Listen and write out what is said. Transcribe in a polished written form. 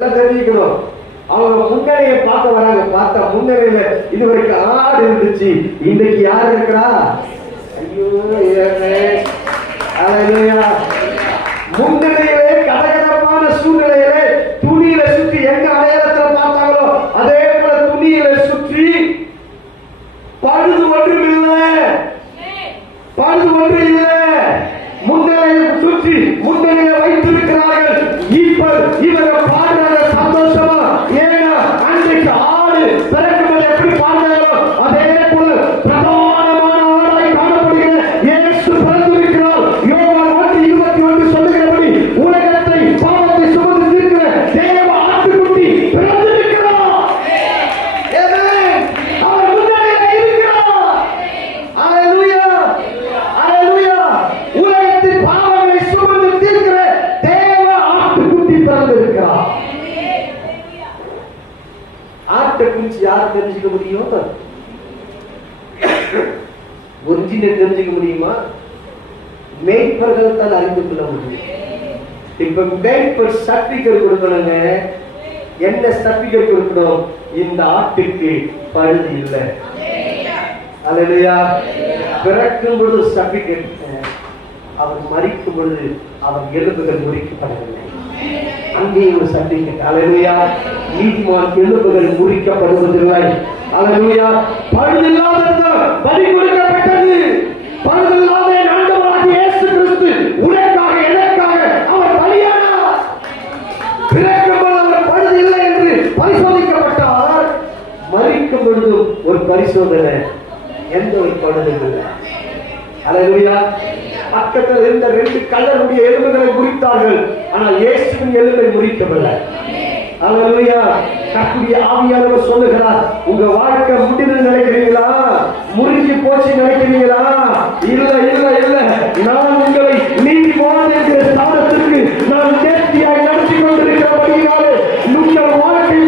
தெரிஞ்சுக்கணும். அவங்க முன்னணியை பார்க்க வராங்க. பார்த்தா முன்னணியில இதுவரைக்கும் ஆடு இருந்துச்சு, இன்னைக்கு யாரு இருக்கிறா? ஐயோ முன்னணியிலே கடகடப்பான சூழ்நிலையிலே துணியில சுற்றி எங்க அடையாளத்துல பார்த்தாங்களோ அதே போல துணியில சுற்றி பழுது ஒன்றும் இல்லை, பழுது ஒன்று இல்லை. முன்னணியை சுற்றி முன்னணியை வைத்திருக்கிறார்கள். இப்ப இவங்க பாடுறாங்க சந்தோஷமா. ஏன்னா அன்றைக்கு ஆடு பிறக்கும்போது எப்படி பாடுறாங்களோ அதே போல பிரதானமான ஆடாய் காணப்படுகிற இயேசு பிறந்திருக்கிறார். யோவான் 1:21 சொல்லுகிறபடி உலகத்தை பாவத்தை சுமந்து தீர்க்கிற தேவ ஆட்டுக்குட்டி பிறந்திருக்கிறார். அவர் முன்னணியில இருக்கிறார். அல்லேலூயா, அல்லேலூயா. உலகத்தின் பாவங்களை சுமந்து தீர்க்கிற தேவ ஆட்டுக்குட்டி பிறந்திருக்கிறார். ஆட்டை குறிச்சு யார் தெரிஞ்சுக்க முடியும்? ஒரிஜினல் தெரிஞ்சுக்க முடியுமா? மேய்ப்பர்கள் தான் அறிந்து கொள்ள முடியும். இப்ப மேய்ப்பர் சர்டிபிகேட் கொடுக்கணுங்க. என்ன சர்டிபிகேட் கொடுக்கணும்? இந்த ஆட்டுக்கு பழுது இல்லை. அல்லேலூயா. பிறக்கும் பொழுது சர்டிபிகேட், அவர் மரிக்கும் பொழுது அவர் எலும்புகள் முறிக்கப்படவில்லை. அங்கே ஒரு சர்டிபிகேட். அல்லேலூயா. நீதிமான் எலும்புகள் முறிக்கப்படுவதில்லை. அல்லேலூயா. பழுதில்லாதது பலி கொடுக்கப்பட்டது. பழுதில்லாத ஆண்டவராகிய இயேசு கிறிஸ்து உனக்காக எனக்காக அவர் பலியானார். பிறக்கும் பொழுது அவர் பழுது இல்லை என்று பரிசோதிக்கப்பட்டார். மரிக்கும் பொழுது ஒரு பரிசோதனை, எந்த ஒரு பழுதும் இல்லை. அல்லேலூயா. பக்கத்தில் இருந்த 2 கள்ளருடைய எலும்புகளை முறித்தார்கள், ஆனால் இயேசுவின் எலும்பை முறிக்கவில்லை. அல்லேலூயா. கர்த்தருடைய ஆவியானவர் சொல்லுகிறார், உங்க வாழ்க்கை முடிந்து நினைக்கிறீங்களா? முறிஞ்சு போச்சு நினைக்கிறீங்களா? இல்ல இல்ல இல்ல, நான் உங்களை நீதிமான் என்கிற ஸ்தானத்திற்கு நான் நேர்த்தியாய் நடத்தி கொண்டிருக்கிறபடியாலே உங்கள் வாழ்க்கை